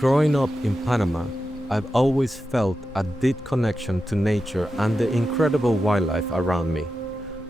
Growing up in Panama, I've always felt a deep connection to nature and the incredible wildlife around me.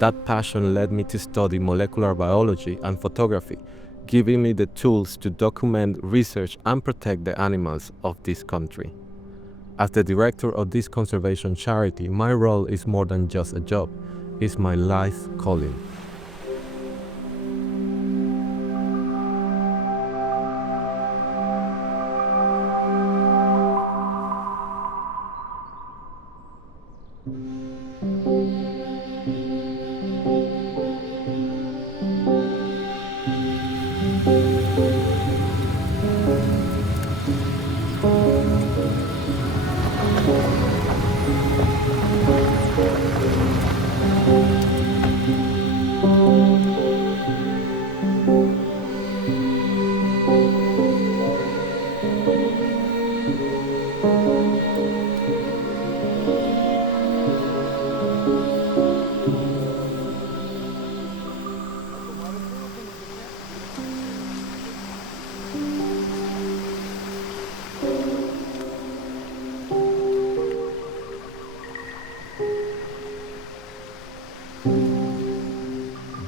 That passion led me to study molecular biology and photography, giving me the tools to document, research, and protect the animals of this country. As the director of this conservation charity, my role is more than just a job, it's my life calling.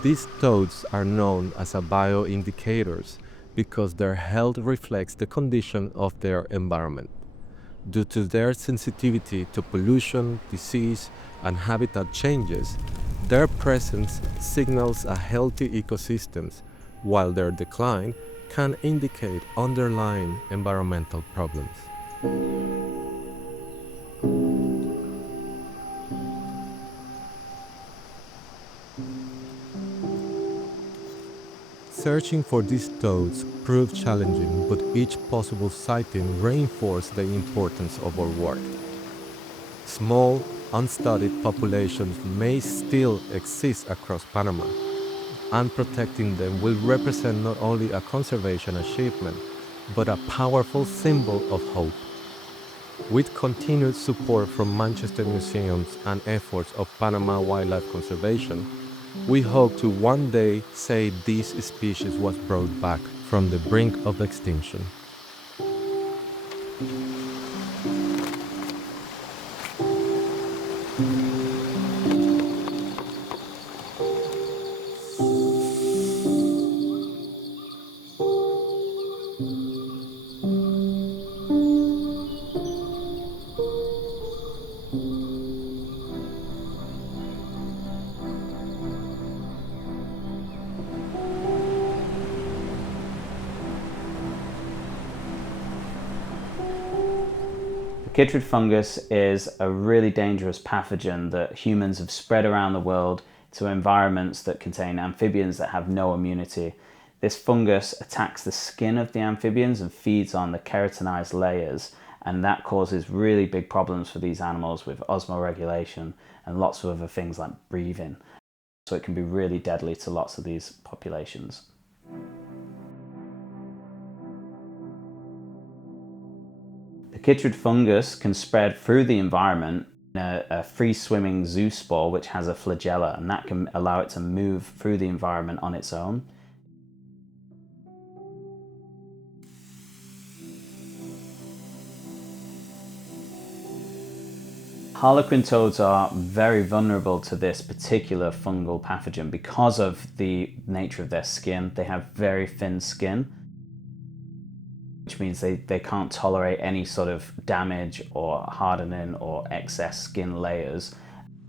These toads are known as bioindicators because their health reflects the condition of their environment. Due to their sensitivity to pollution, disease, and habitat changes, their presence signals a healthy ecosystem, while their decline can indicate underlying environmental problems. Searching for these toads proved challenging, but each possible sighting reinforced the importance of our work. Small, unstudied populations may still exist across Panama, and protecting them will represent not only a conservation achievement, but a powerful symbol of hope. With continued support from Manchester museums and efforts of Panama Wildlife Conservation, we hope to one day say this species was brought back from the brink of extinction. Chytrid fungus is a really dangerous pathogen that humans have spread around the world to environments that contain amphibians that have no immunity. This fungus attacks the skin of the amphibians and feeds on the keratinized layers, and that causes really big problems for these animals with osmoregulation and lots of other things like breathing. So it can be really deadly to lots of these populations. The chytrid fungus can spread through the environment in a free-swimming zoospore which has a flagella, and that can allow it to move through the environment on its own. Harlequin toads are very vulnerable to this particular fungal pathogen because of the nature of their skin. They have very thin skin, which means they can't tolerate any sort of damage or hardening or excess skin layers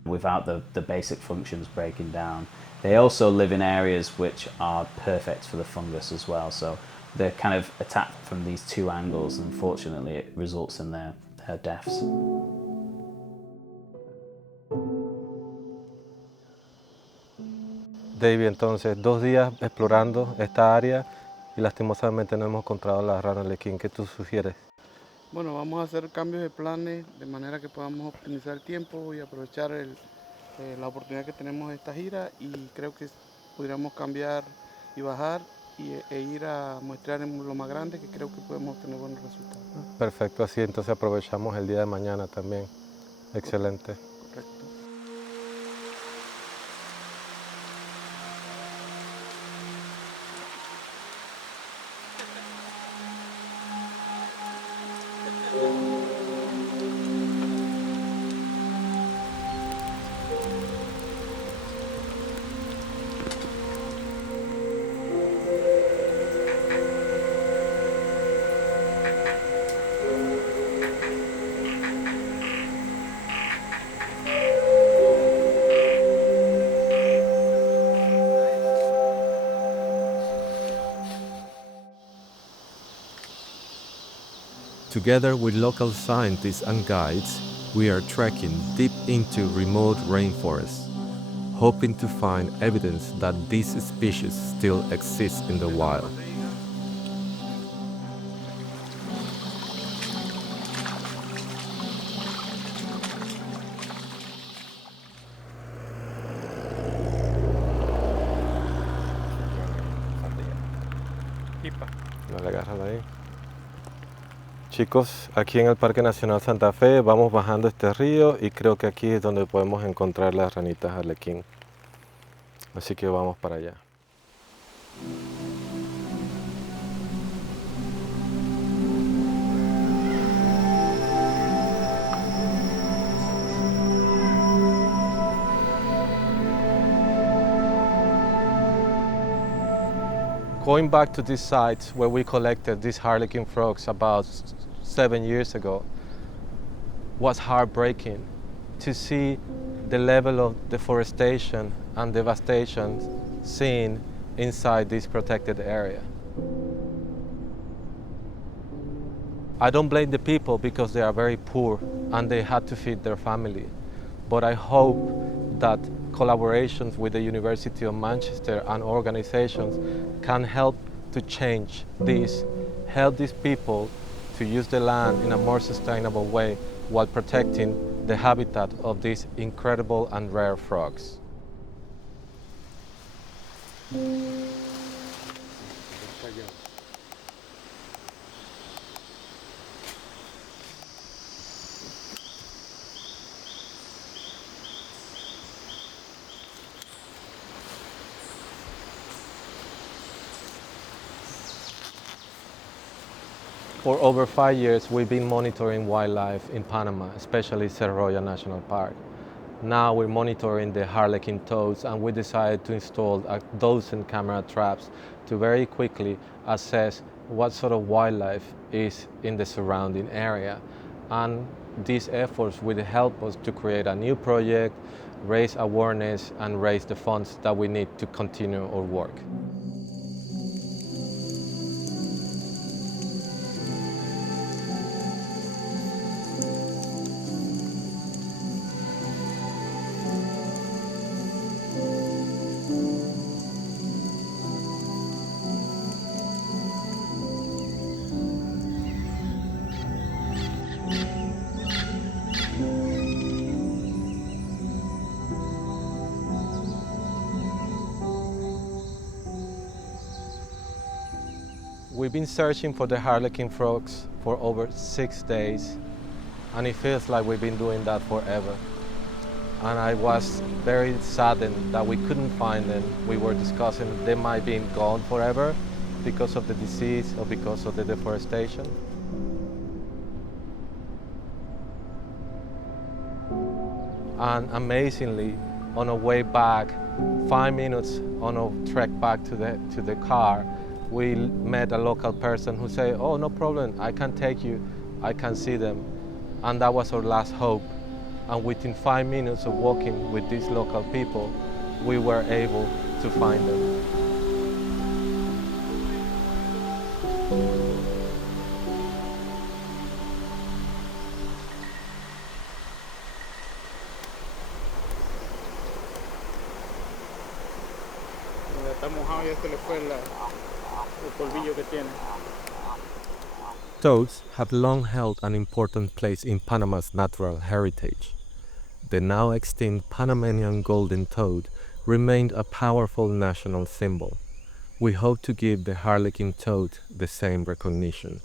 without the basic functions breaking down. They also live in areas which are perfect for the fungus as well, so they're kind of attacked from these two angles, and unfortunately it results in their deaths. David, entonces, 2 días explorando esta área y lastimosamente no hemos encontrado la rana Harlequin. ¿Qué tú sugieres? Bueno, vamos a hacer cambios de planes de manera que podamos optimizar el tiempo y aprovechar la oportunidad que tenemos de esta gira, y creo que podríamos cambiar y bajar e ir a muestrear en lo más grande, que creo que podemos obtener buenos resultados. Perfecto, así entonces aprovechamos el día de mañana también. Excelente. Correcto. Together with local scientists and guides, we are trekking deep into remote rainforests, hoping to find evidence that these species still exist in the wild. Vale, agárrala ahí. Chicos, aquí en el Parque Nacional Santa Fe vamos bajando este río y creo que aquí es donde podemos encontrar las ranitas Harlequin. Así que vamos para allá. Going back to this site where we collected these Harlequin frogs about 7 years ago was heartbreaking to see the level of deforestation and devastation seen inside this protected area. I don't blame the people because they are very poor and they had to feed their family. But I hope that collaborations with the University of Manchester and organizations can help to change this, help these people to use the land in a more sustainable way while protecting the habitat of these incredible and rare frogs. For over 5 years, we've been monitoring wildlife in Panama, especially Cerro National Park. Now we're monitoring the Harlequin toads, and we decided to install 12 camera traps to very quickly assess what sort of wildlife is in the surrounding area. And these efforts will help us to create a new project, raise awareness, and raise the funds that we need to continue our work. We've been searching for the Harlequin frogs for over 6 days, and it feels like we've been doing that forever. And I was very saddened that we couldn't find them. We were discussing they might be gone forever because of the disease or because of the deforestation. And amazingly, on our way back, 5 minutes on our trek back to the car, we met a local person who said, "Oh, no problem, I can take you, I can see them." And that was our last hope. And within 5 minutes of walking with these local people, we were able to find them. Está mojado, ya se le fue el polvillo que tiene. Toads have long held an important place in Panama's natural heritage. The now extinct Panamanian golden toad remained a powerful national symbol. We hope to give the Harlequin toad the same recognition.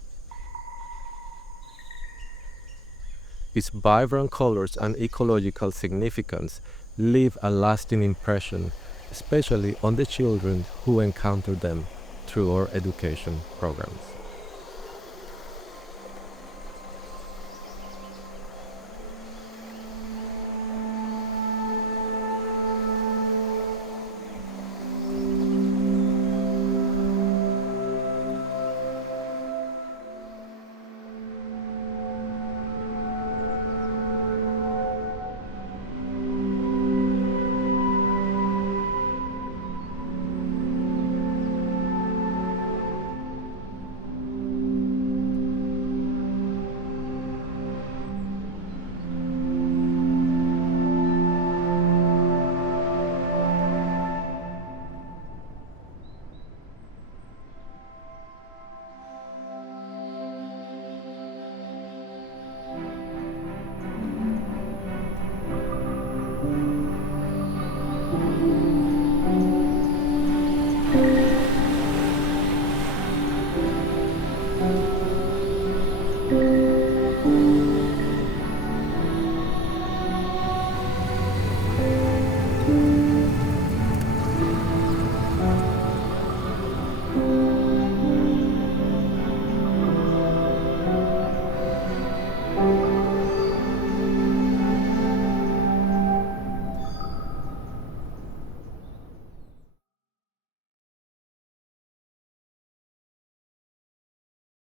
Its vibrant colors and ecological significance leave a lasting impression, especially on the children who encounter them through our education programs.